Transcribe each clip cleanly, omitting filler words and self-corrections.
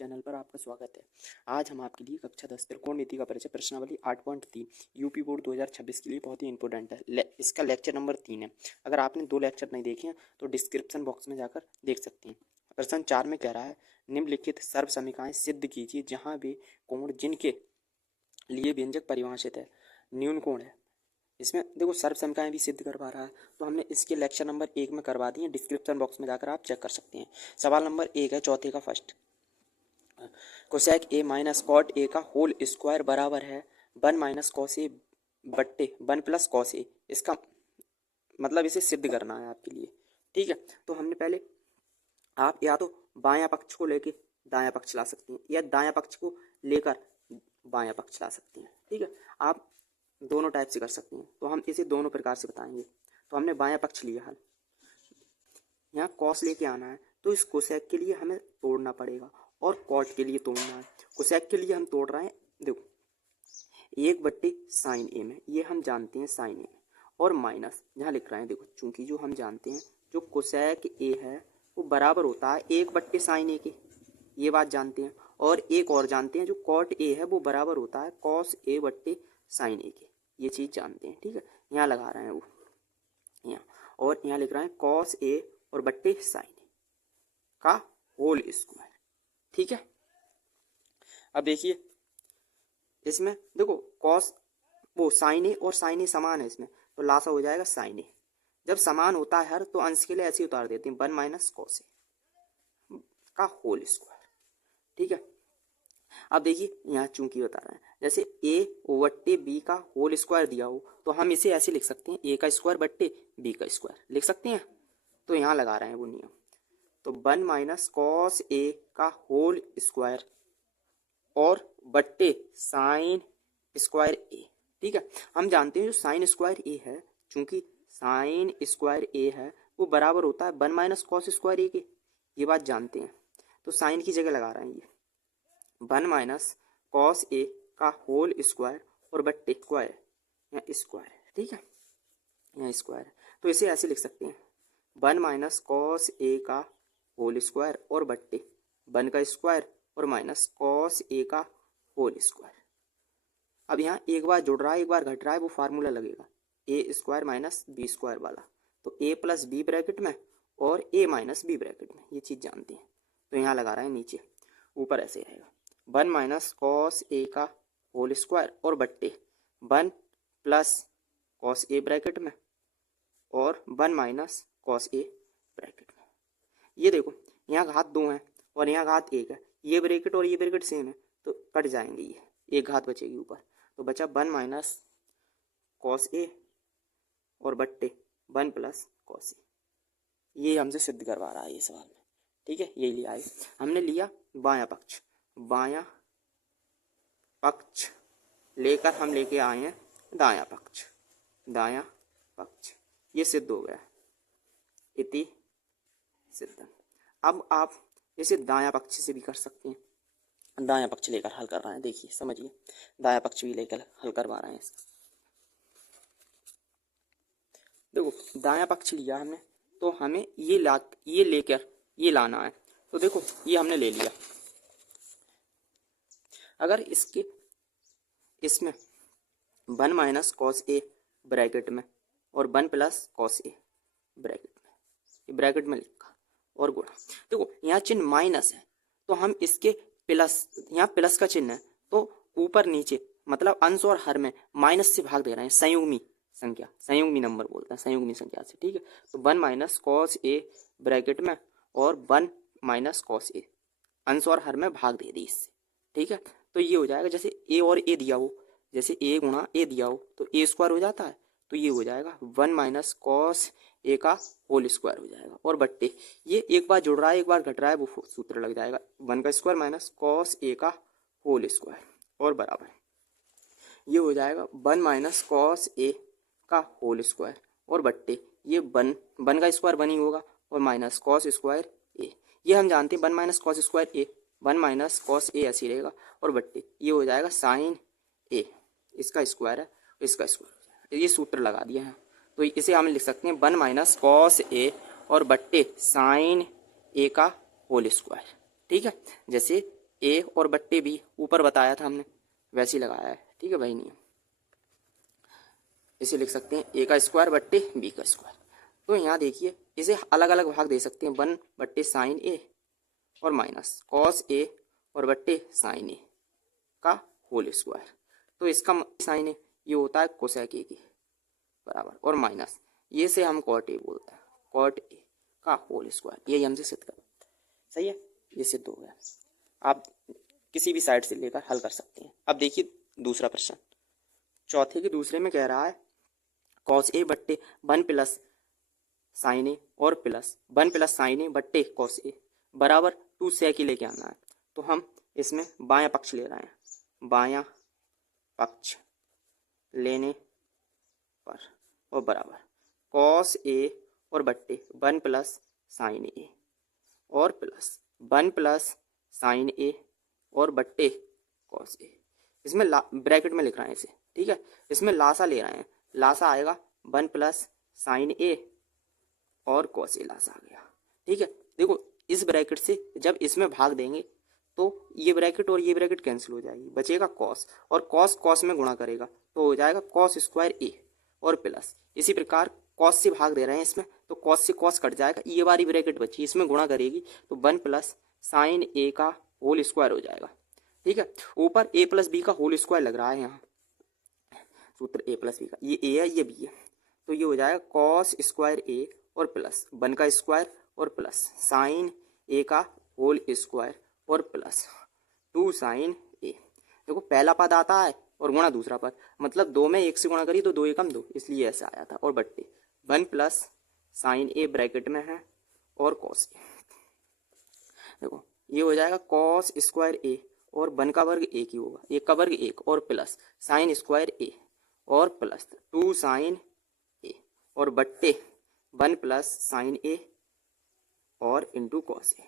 Channel पर आपका स्वागत है। आज हम आपके लिए कक्षा 10 त्रिकोण नीति का परिचय प्रश्नावली 8.3 यूपी बोर्ड 2026 के लिए बहुत ही इंपॉर्टेंट है। इसका लेक्चर नंबर 3 है। अगर आपने 2 लेक्चर नहीं देखे हैं तो डिस्क्रिप्शन बॉक्स में जाकर देख सकते हैं। प्रश्न 4 में कह रहा है निम्नलिखित सर्व समीकरण सिद्ध कीजिए जहाँ वे कोण जिनके लिए व्यंजक परिभाषित है न्यून कोण है। इसमें देखो सर्व समीकरण भी सिद्ध करवा रहा है, तो हमने इसके लेक्चर नंबर 1 में करवा दिए। डिस्क्रिप्शन बॉक्स में जाकर आप चेक कर सकते हैं। सवाल नंबर 1 है चौथे का first, cosec A minus cot A का होल स्क्वायर बराबर है 1 माइनस कॉस ए बट्टे 1 प्लस कॉस ए। इसका मतलब इसे सिद्ध करना है आपके लिए। ठीक है, तो हमने पहले आप या तो बायां पक्ष को लेके दायां पक्ष ला सकते हैं या दायां पक्ष को लेकर बायां पक्ष ला सकते हैं। ठीक है, आप दोनों टाइप से कर सकते हैं, तो हम इसे दोनों प्रकार से बताएंगे। तो हमने बायां पक्ष लिया हल, यहाँ कॉस लेके आना है, तो इस कोसेक के लिए हमें तोड़ना पड़ेगा और कॉट के लिए तोड़ना है। कोसेक के लिए हम तोड़ रहे हैं, देखो 1/sin ए में, ये हम जानते हैं sin ए, और माइनस यहाँ लिख रहे हैं। देखो चूंकि जो हम जानते हैं जो कोसेक ए है वो बराबर होता है 1/sin ए के, ये बात जानते हैं। और एक और जानते हैं जो कॉट ए है वो बराबर होता है cos a/sin ए के, ये चीज़ जानते हैं। ठीक है, यहाँ लगा रहे हैं वो यहाँ, और यहाँ लिख रहे हैं cos a और बट्टे sin ए का होल स्क्वायर। ठीक है, अब देखिए इसमें देखो कॉस वो साइन ए और साइन ए समान है इसमें, तो लासा हो जाएगा साइन ए। जब समान होता है हर, तो अंश के लिए ऐसे उतार देते हैं 1 माइनस कॉस ए का होल स्क्वायर। ठीक है, अब देखिए यहाँ चूंकि बता रहे हैं जैसे a बट्टे बी का होल स्क्वायर दिया हो, तो हम इसे ऐसे लिख सकते हैं a का स्क्वायर बट्टे b का स्क्वायर लिख सकते हैं। तो यहाँ लगा रहे हैं वो नियम, तो 1 माइनस कॉस ए का होल स्क्वायर और बट्टे साइन स्क्वायर ए। ठीक है, हम जानते हैं जो साइन स्क्वायर ए है, चूंकि साइन स्क्वायर ए है वो बराबर होता है 1 माइनस कॉस स्क्वायर ए के, ये बात जानते हैं। तो साइन की जगह लगा रहे हैं ये 1 माइनस कॉस ए का होल स्क्वायर और बट्टे स्क्वायर, यहाँ स्क्वायर। ठीक है, यहाँ स्क्वायर, तो इसे ऐसे लिख सकते हैं 1 माइनस कॉस ए का होल स्क्वायर और बट्टे 1 का स्क्वायर और माइनस कॉस ए का होल स्क्वायर। अब यहाँ एक बार जुड़ रहा है एक बार घट रहा है, वो फार्मूला लगेगा ए स्क्वायर माइनस बी स्क्वायर वाला, तो ए प्लस बी ब्रैकेट में और ए माइनस बी ब्रैकेट में, ये चीज़ जानते हैं। तो यहाँ लगा रहे हैं नीचे, ऊपर ऐसे रहेगा 1 माइनस कॉस ए का होल स्क्वायर और बट्टे 1 प्लस कॉस ए ब्रैकेट में और 1 माइनस कॉस ए ब्रैकेट में। ये देखो यहाँ घात 2 है और यहाँ घात 1 है, ये ब्रैकेट और ये ब्रैकेट सेम है तो कट जाएंगे, ये एक घात बचेगी ऊपर, तो बचा 1 माइनस कॉस ए और बट्टे 1 प्लस कॉस ए। ये हमसे सिद्ध करवा रहा है ये सवाल में। ठीक है, यही लिया है हमने, लिया बायां पक्ष। बायां पक्ष लेकर हम लेके आए हैं दायां पक्ष। दायां पक्ष ये सिद्ध हो गया, इति सिद्ध। अब आप इसे दायां पक्ष से भी कर सकते हैं। दायां पक्ष लेकर हल कर रहे हैं, देखिए समझिए, दायां पक्ष भी लेकर हल करवा रहे हैं इसका। देखो दायां पक्ष लिया हमने, तो हमें ये लेकर ये लाना है। तो देखो ये हमने ले लिया, अगर इसमें 1 माइनस कॉस ए ब्रैकेट में और 1 प्लस कॉस ए ब्रैकेट में, ये ब्रैकेट में लिखा और गुणा। देखो यहाँ चिन्ह माइनस है, तो हम इसके प्लस, यहाँ प्लस का चिन्ह है तो ऊपर नीचे मतलब अंश और हर में माइनस से भाग दे रहे हैं, संयुग्मी संख्या, संयुग्मी नंबर बोलते हैं, संयुग्मी संख्या से। ठीक है, तो 1 माइनस कॉस ए ब्रैकेट में और 1 माइनस कॉस ए, अंश और हर में भाग दे दी इससे। ठीक है, तो ये हो जाएगा जैसे ए और ए दिया हो, जैसे ए गुणा ए दिया हो तो ए स्क्वायर हो जाता है, तो ये हो जाएगा 1 माइनस कॉस ए का होल स्क्वायर हो जाएगा और बट्टे ये एक बार जुड़ रहा है एक बार घट रहा है, वो सूत्र लग जाएगा 1 का स्क्वायर माइनस कॉस ए का होल स्क्वायर और बराबर ये हो जाएगा 1 माइनस कॉस ए का होल स्क्वायर और बट्टे ये 1 का स्क्वायर 1 ही होगा और माइनस कॉस स्क्वायर ए, ये हम जानते हैं 1 minus cos square A, 1 minus cos A ऐसे रहेगा और बट्टे ये हो जाएगा साइन ए, इसका स्क्वायर है इसका स्क्वायर हो जाएगा, ये सूत्र लगा दिया है। तो इसे हम लिख सकते हैं 1 माइनस कॉस ए और बट्टे साइन ए का होल स्क्वायर। ठीक है, जैसे ए और बट्टे बी, ऊपर बताया था हमने वैसे ही लगाया है, ठीक है भाई नियम। इसे लिख सकते हैं ए का स्क्वायर बट्टे बी का स्क्वायर। तो यहाँ देखिए इसे अलग अलग भाग दे सकते हैं, 1 बट्टे साइन ए और माइनस कॉस ए और बट्टे साइन ए का होल स्क्वायर। तो इसका साइन ए ये होता है कोसेक ए की बराबर, और माइनस ये से हम कॉट ए बोलते हैं, कॉट ए का होल स्क्वायर। ये हमसे सिद्ध कर, सही है, ये सिद्ध हो गया। आप किसी भी साइड से लेकर हल कर सकते हैं। अब देखिए दूसरा प्रश्न, चौथे के दूसरे में कह रहा है कॉस ए बट्टे 1 प्लस साइन ए और प्लस 1 प्लस साइन ए बट्टे कॉस ए बराबर 2 सेक ही लेके आना है। तो हम इसमें बायां पक्ष ले रहे हैं, बायां पक्ष लेने पर और बराबर कॉस ए और बट्टे 1 प्लस साइन ए और प्लस 1 प्लस साइन ए और बट्टे कॉस ए। इसमें ब्रैकेट में लिख रहे हैं इसे, ठीक है। इसमें लासा ले रहे हैं, लासा आएगा 1 प्लस साइन ए और कॉस ए, लासा आ गया, ठीक है। देखो इस ब्रैकेट से जब इसमें भाग देंगे तो ये ब्रैकेट और ये ब्रैकेट कैंसिल हो जाएगी, बचेगा कॉस, और कॉस कॉस में गुणा करेगा तो हो जाएगा कॉस स्क्वायर ए और प्लस, इसी प्रकार कॉस से भाग दे रहे हैं इसमें तो कॉस से कॉस कट जाएगा, ये वाली ब्रैकेट बची इसमें गुणा करेगी तो 1 प्लस साइन ए का होल स्क्वायर हो जाएगा, ठीक है। ऊपर ए प्लस बी का होल स्क्वायर लग रहा है, यहाँ सूत्र ए प्लस बी का, ये ए है ये बी है, तो ये हो जाएगा कॉस स्क्वायर ए और प्लस 1 का स्क्वायर और प्लस साइन ए का होल स्क्वायर और प्लस 2 साइन ए। देखो पहला पद आता है और गुणा दूसरा पद, मतलब 2 में 1 से गुणा करी तो 2 एकम 2, इसलिए ऐसा आया था, और बट्टे 1 प्लस साइन ए ब्रैकेट में है और कॉस ए। देखो ये हो जाएगा कॉस स्क्वायर ए और 1 का वर्ग एक ही होगा, 1 का वर्ग 1 और प्लस साइन स्क्वायर ए और प्लस 2 साइन ए और बट्टे 1 प्लस साइन ए और इंटू कॉस ए,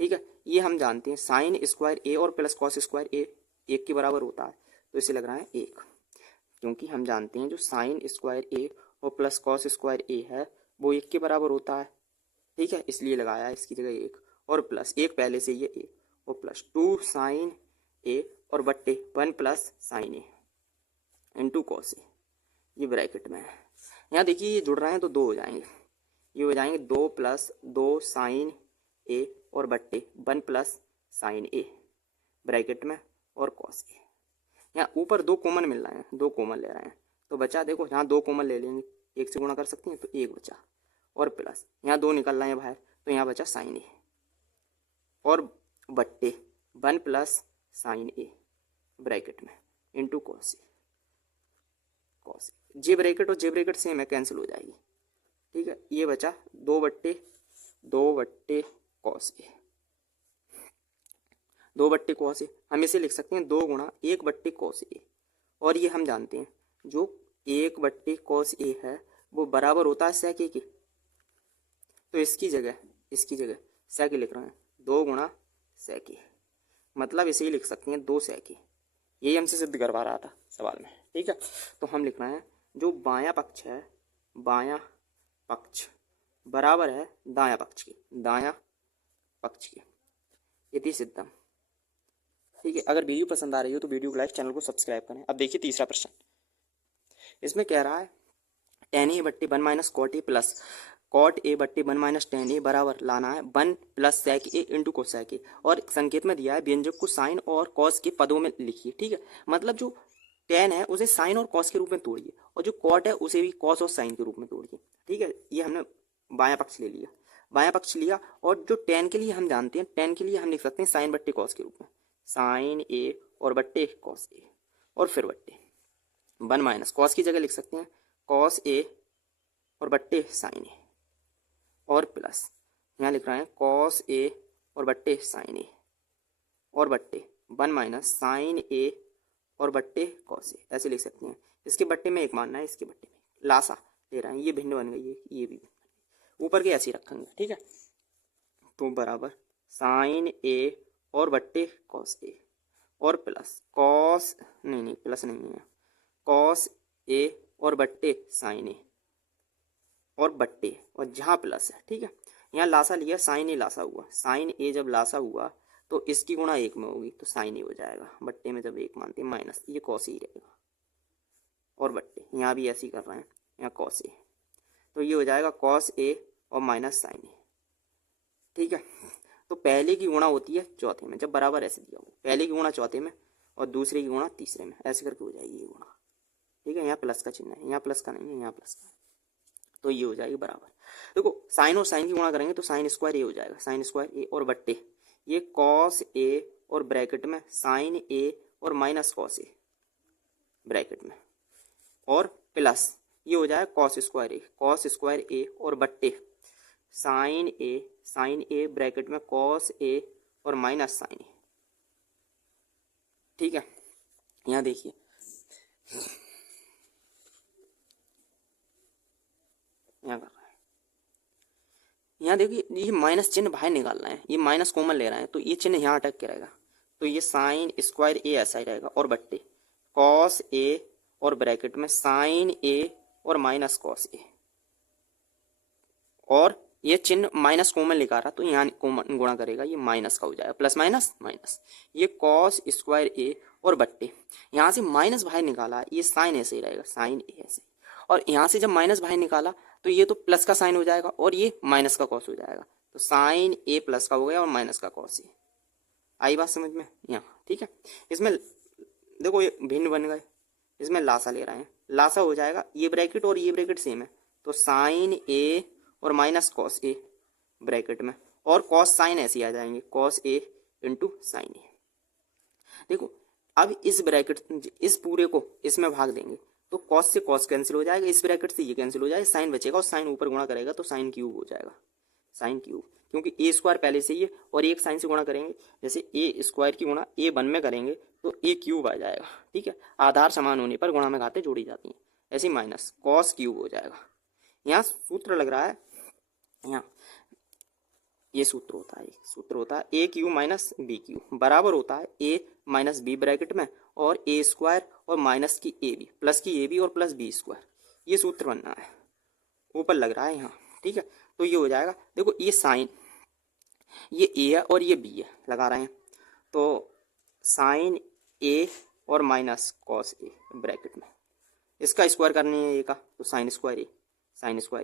ठीक है। ये हम जानते हैं साइन स्क्वायर ए और प्लस कॉस स्क्वायर ए 1 के बराबर होता है, तो इसे लग रहा है 1, क्योंकि हम जानते हैं जो साइन स्क्वायर ए और प्लस कॉस स्क्वायर ए है वो 1 के बराबर होता है, ठीक है, इसलिए लगाया है इसकी जगह 1 और प्लस 1 पहले से ये 1 और प्लस 2 साइन ए और बट्टे 1 plus sign A into cos A, ये ब्रैकेट में है। यहाँ देखिए ये जुड़ रहे हैं तो 2 हो जाएंगे, ये हो जाएंगे 2 प्लस 2 साइन ए और बट्टे 1 प्लस साइन ए ब्रैकेट में और कॉस ए। यहाँ ऊपर 2 कॉमन मिल रहे हैं, 2 कॉमन ले रहे हैं तो बचा, देखो यहाँ 2 कॉमन ले लेंगे, 1 से गुणा कर सकते हैं तो 1 बचा, और प्लस यहाँ 2 निकल रहे हैं बाहर तो यहाँ बचा साइन ए और बट्टे 1 प्लस साइन ए ब्रैकेट में into cos A, cos A. J bracket और जे ब्रैकेट सेम है, कैंसिल हो जाएगी, ठीक है। ये बचा 2 बट्टे कॉस ए, 2 बट्टे कॉस ए, हम इसे लिख सकते हैं 2 गुणा 1 बट्टे कॉस ए, और ये हम जानते हैं जो 1 बट्टे कॉस ए है वो बराबर होता है सेक ए के, तो इसकी जगह सेक ए लिख रहे हैं 2 गुणा सेक ए, मतलब इसे ही लिख सकते हैं 2 सेक ए, यही हमसे सिद्ध करवा रहा था सवाल में, ठीक है। तो हम लिख रहे हैं जो बायां पक्ष है, बायां पक्ष बराबर है दायां पक्ष के, दायां पक्ष के, इति सिद्धम, ठीक है। अगर वीडियो पसंद आ रही हो तो वीडियो को लाइक, चैनल को सब्सक्राइब करें। अब देखिए तीसरा प्रश्न, इसमें कह रहा है tan ए बट्टे 1 minus cot A plus cot A बट्टे 1 माइनस tan ए बराबर लाना है 1 plus sec A into cosec A, और संकेत में दिया है व्यंजक को साइन और कॉस के पदों में लिखिए, ठीक है। मतलब जो tan है उसे साइन और कॉस के रूप में तोड़िए, और जो कॉट है उसे भी कॉस और साइन के रूप में तोड़िए, ठीक है। ये हमने बायां पक्ष ले लिया, बायां पक्ष लिया, और जो tan के लिए हम जानते हैं, tan के लिए हम लिख सकते हैं साइन बट्टे कॉस के रूप में, साइन ए और बट्टे कॉस ए, और फिर बट्टे 1 माइनस कॉस की जगह लिख सकते हैं कॉस ए और बट्टे साइन ए, और प्लस यहाँ लिख रहे हैं कॉस ए और बट्टे साइन ए, और बट्टे 1 माइनस साइन ए और बट्टे कॉस ए, ऐसे लिख सकते हैं। इसके बट्टे में 1 मानना है, इसके बट्टे में लासा ले रहे हैं, ये भिन्न बन गई है, ये भी ऊपर के ऐसे ही रखेंगे, ठीक है। तो बराबर साइन ए और बट्टे कॉस ए और प्लस कॉस नहीं प्लस नहीं है, कॉस ए और बट्टे साइन ए और बट्टे, और जहाँ प्लस है, ठीक है। यहाँ लासा लिया, साइन ए लासा हुआ, साइन ए जब लासा हुआ तो इसकी गुणा 1 में होगी तो साइन ए हो जाएगा, बट्टे में जब 1 मानते हैं माइनस, ये कॉस ए रहेगा और बट्टे यहाँ भी ऐसे ही कर रहे हैं, यहाँ कॉस ए, तो ये हो जाएगा कॉस ए और माइनस साइन ए। ठीक है, तो पहले की गुणा होती है चौथे में, जब बराबर ऐसे दिया हो, पहले की गुणा चौथे में और दूसरे की गुणा तीसरे में, ऐसे करके हो जाएगी ये गुणा। ठीक है, यहाँ प्लस का चिन्ह है, यहाँ प्लस का नहीं है, यहाँ प्लस का है, तो ये हो जाएगी बराबर। देखो साइन और साइन की गुणा करेंगे तो साइन स्क्वायर ए हो जाएगा, साइन स्क्वायर ए और बट्टे ये कॉस ए और ब्रैकेट में साइन ए और माइनस कॉस ए ब्रैकेट में, और प्लस ये हो जाएगा कॉस स्क्वायर ए और बट्टे साइन ए ब्रैकेट में कॉस ए और माइनस साइन ए। ठीक है, यहाँ देखिए यहाँ कर रहा है, यहाँ देखिए ये माइनस चिन्ह बाहर निकालना है, ये माइनस कॉमन ले रहा है तो ये चिन्ह यहाँ अटक के रहेगा, तो ये साइन स्क्वायर ए ऐसा ही रहेगा और बट्टे कॉस ए और ब्रैकेट में साइन ए और माइनस कॉस ए, और ये चिन्ह माइनस कॉमन लिखा रहा तो यहाँ कॉमन गुणा करेगा, ये माइनस का हो जाएगा, प्लस माइनस माइनस, ये कॉस स्क्वायर ए और बट्टे यहाँ से माइनस बाहर निकाला, ये साइन ऐसे ही रहेगा, साइन ए ऐसे, और यहाँ से जब माइनस बाहर निकाला तो ये तो प्लस का साइन हो जाएगा और ये माइनस का कॉस हो जाएगा, तो साइन ए प्लस का हो गया और माइनस का कॉस ए। आई बात समझ में यहाँ? ठीक है, इसमें देखो ये भिन्न बन गए, इसमें लासा ले रहे हैं, लासा हो जाएगा, ये ब्रैकेट और ये ब्रैकेट सेम है तो साइन ए और माइनस कॉस ए ब्रैकेट में, और कॉस साइन ऐसे आ जाएंगे, कॉस ए इंटू साइन ए। देखो अब इस ब्रैकेट इस पूरे को इसमें भाग देंगे तो कॉस से कॉस कैंसिल हो जाएगा, इस ब्रैकेट से ये कैंसिल हो जाएगा, साइन बचेगा और साइन ऊपर गुणा करेगा तो साइन क्यूब हो जाएगा, साइन क्यूब, क्योंकि ए स्क्वायर पहले से ही है और एक साइन से गुणा करेंगे, जैसे ए स्क्वायर की गुणा ए वन में करेंगे तो ए क्यूब आ जाएगा। ठीक है, आधार समान होने पर गुणा में घातें जोड़ी जाती हैं, ऐसे माइनस कॉस क्यूब हो जाएगा। यहाँ सूत्र लग रहा है, यहाँ ये सूत्र होता है ए क्यू माइनस बी क्यू बराबर होता है ए माइनस बी ब्रैकेट में और ए स्क्वायर और माइनस की ए बी प्लस की ए बी और प्लस बी स्क्वायर, ये सूत्र बनना है, ऊपर लग रहा है यहाँ। ठीक है, तो ये हो जाएगा, देखो ये साइन ये ए है और ये बी है लगा रहे हैं, तो साइन ए और माइनस कॉस ए ब्रैकेट में, इसका स्क्वायर करनी है ए का तो साइन स्क्वायर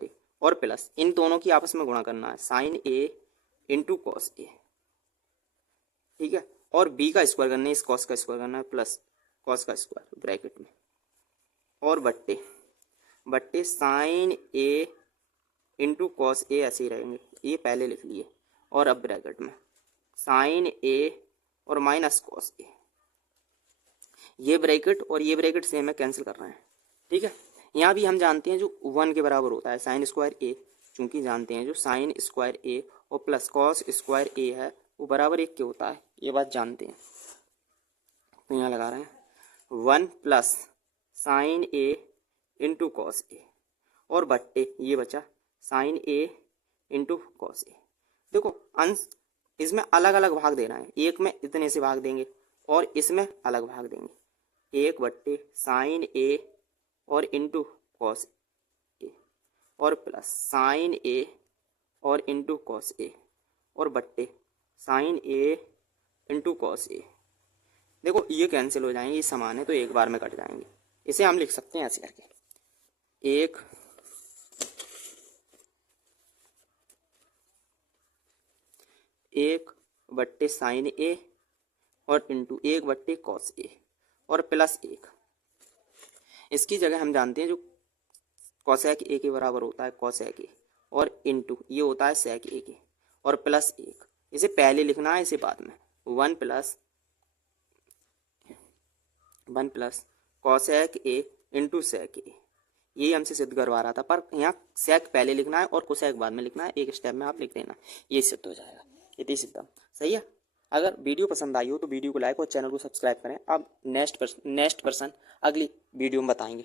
ए और प्लस इन दोनों की आपस में गुणा करना है, sign A into cos A. ठीक है, और बी का स्क्वायर करना है, इस कॉस का स्क्वायर करना है प्लस कॉस का स्क्वायर ब्रैकेट में, और बट्टे sign A into cos A ऐसे ही रहेंगे, ये पहले लिख लिए, और अब ब्रैकेट में साइन ए और माइनस कॉस ए, ये ब्रैकेट और ये ब्रैकेट सेम है, कैंसिल कर रहे हैं। ठीक है, यहाँ भी हम जानते हैं जो 1 के बराबर होता है साइन स्क्वायर ए, चूंकि जानते हैं जो साइन स्क्वायर ए और प्लस कॉस स्क्वायर ए है वो बराबर 1 के होता है, ये बात जानते हैं, तो यहाँ लगा रहे हैं 1 plus sign A into cos A और बट्टे ये बचा sign A into cos A. देखो अंश इसमें अलग अलग भाग देना है, एक में इतने से भाग देंगे और इसमें अलग भाग देंगे, 1 बट्टे साइन ए और इंटू कॉस ए और प्लस साइन ए और इंटू कॉस ए और बट्टे sign A into cos A. देखो ये कैंसिल हो जाएंगे, ये समान है तो एक बार में कट जाएंगे, इसे हम लिख सकते हैं ऐसे करके 1 बट्टे साइन ए और इंटू 1 बट्टे कॉस ए और प्लस 1, इसकी जगह हम जानते हैं जो कॉसेक ए के बराबर होता है कॉसेक ए और इंटू ये होता है सेक ए के और प्लस 1, इसे पहले लिखना है इसे बाद में, 1 plus cosec A into sec A, यही हमसे सिद्ध करवा रहा था, पर यहाँ सेक पहले लिखना है और कोसेक बाद में लिखना है, एक स्टेप में आप लिख देना, ये सिद्ध हो जाएगा, इतनी सिद्ध सही है। अगर वीडियो पसंद आई हो तो वीडियो को लाइक और चैनल को सब्सक्राइब करें। अब नेक्स्ट पर्सन अगली वीडियो में बताएंगे।